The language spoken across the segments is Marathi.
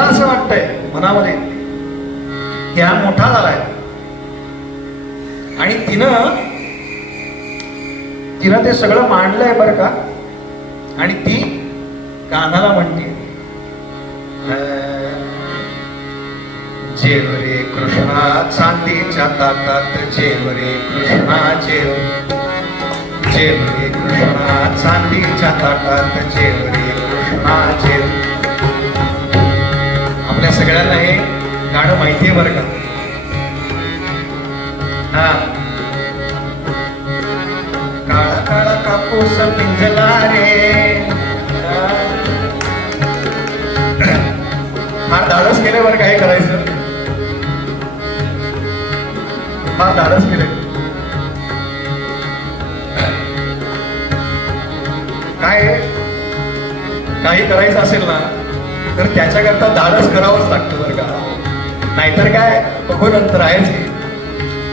तिला असं वाटतंय मनामध्ये की हा मोठा झालाय आणि तिनं ते सगळं मांडलंय बरं का. आणि ती कान्हाला म्हणते, जेव रे कृष्णा चांदीच्या ताटात, जेव रे कृष्णा जेव, जेव रे कृष्णा चांदीच्या ताटात, जेव रे कृष्णा जेव. आपल्या सगळ्यांना हे गाणं माहितीये बरं का. हा, काळा काळा कापूस पिंजला रे, फार धाडस केलं बरं का हे करायचं, फार धाडस केलं. काय काही करायचं असेल ना तर त्याच्याकरता धाडस करावंच लागतं बरं का. नाहीतर काय बघू नंतर आहेच की.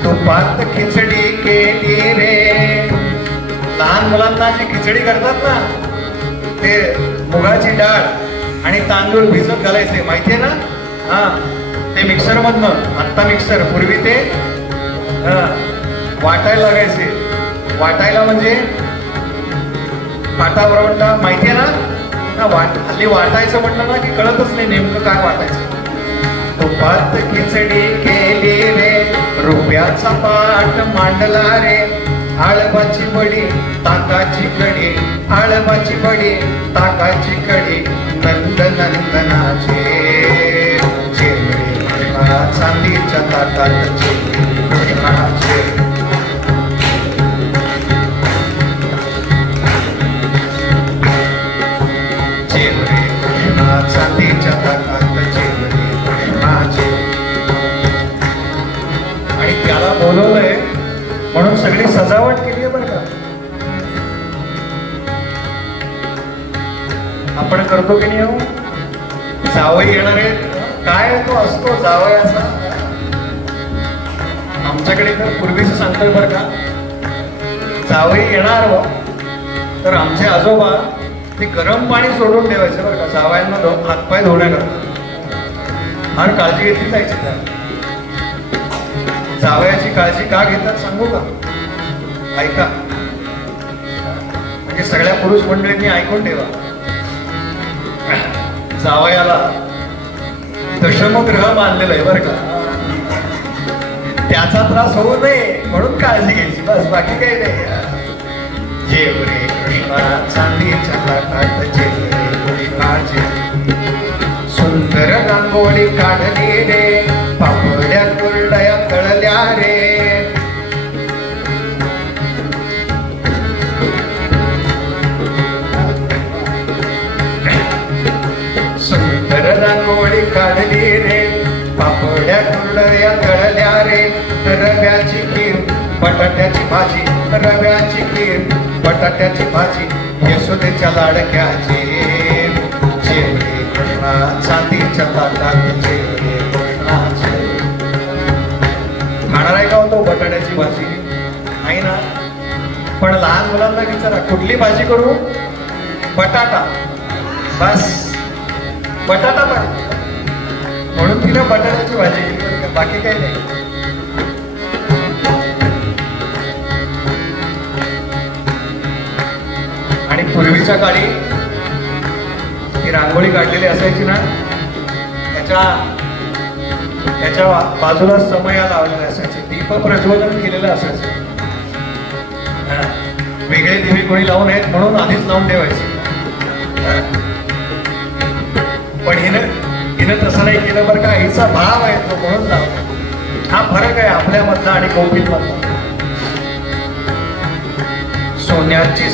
तुपात खिचडी केली रे, लहान मुलांना जी खिचडी करतात ना ते मुगाची डाळ आणि तांदूळ भिजत घालायचे माहितीये ना. हा, ते मिक्सर मधनं, आता मिक्सर, पूर्वी ते वाटायला लागायचे. वाटायला म्हणजे पाटा बरोबर माहितीये ना. हल्ली वाटायचं म्हटलं ना की कळतच नाही नेमकं काय वाटायचं. तुपात खिचडी केली रे, रुपयाचा पाट मांडला रे, आळबाची बडी ताकाची कडी, आळबाची बडी ताकाची कडी, नंद नंदनाचे, जेव रे कृष्णा चांदीच्या ताटात, जेव रे कृष्णाचे. जेव रे कृष्णा चांदीच्या ताटात, जेव रे कृष्णाचे. आणि त्याला बोलवलंय म्हणून सगळी सजावट केली आहे बरं का. आपण करतो की नाही हो. जावई येणार आहे, काय तो असतो जावई असा. आमच्याकडे तर पूर्वीच सांगतोय बरं का, जावई येणार हो तर आमचे आजोबा ते गरम पाणी सोडून ठेवायचे बरं का जावयांना हातपाय धुण्याकरता. फार काळजी घेतली जायची त्या. जावयाची काळजी का घेतात सांगू का, ऐका. म्हणजे सगळ्या पुरुष मंडळींनी ऐकून ठेवा. जावयाला दशमग्रह मानलेलं आहे बरं का. त्याचा त्रास होऊ नये म्हणून काळजी घ्यायची, बस, बाकी काही नाही. जेव रे कृष्णा चांदीच्या ताटात, जेव रे कृष्णाचे. सुंदर रांगोळी काढली रे, पापड्या कुरड्या तळल्या रे, सुंदर रांगोळी काढली रे, पापड्या कुरड्या तळल्या रे, रव्याची खीर बटाट्याची भाजी, रव्याची खीर बटाट्याची भाजी, यशोदेच्या लाडक्याची. जेव रे कृष्णा चांदीच्या ताटात, जेव रे कृष्णाचे. खाणार आहे का होतो बटाट्याची भाजी? नाही ना. पण लहान मुलांना विचारा कुठली भाजी करू, बटाटा, बस बटाटा पाहिजे म्हणून तिनं बटाट्याची भाजी केली, बाकी काही नाही. आणि पूर्वीच्या काळी ही रांगोळी काढलेली असायची ना, त्याच्या बाजूला समया लावलेले असायचे, दीप प्रज्वलन केलेलं असायचं. वेगळे दिवे कोणी लावून आहेत म्हणून आधीच लावून ठेवायचे. पण हिनं तसं नाही केलं बरं का. हिचा भाव आहे तो म्हणून लावला. हा फरक आहे आपल्यामधला आणि कौपिक मधला. सोन्याची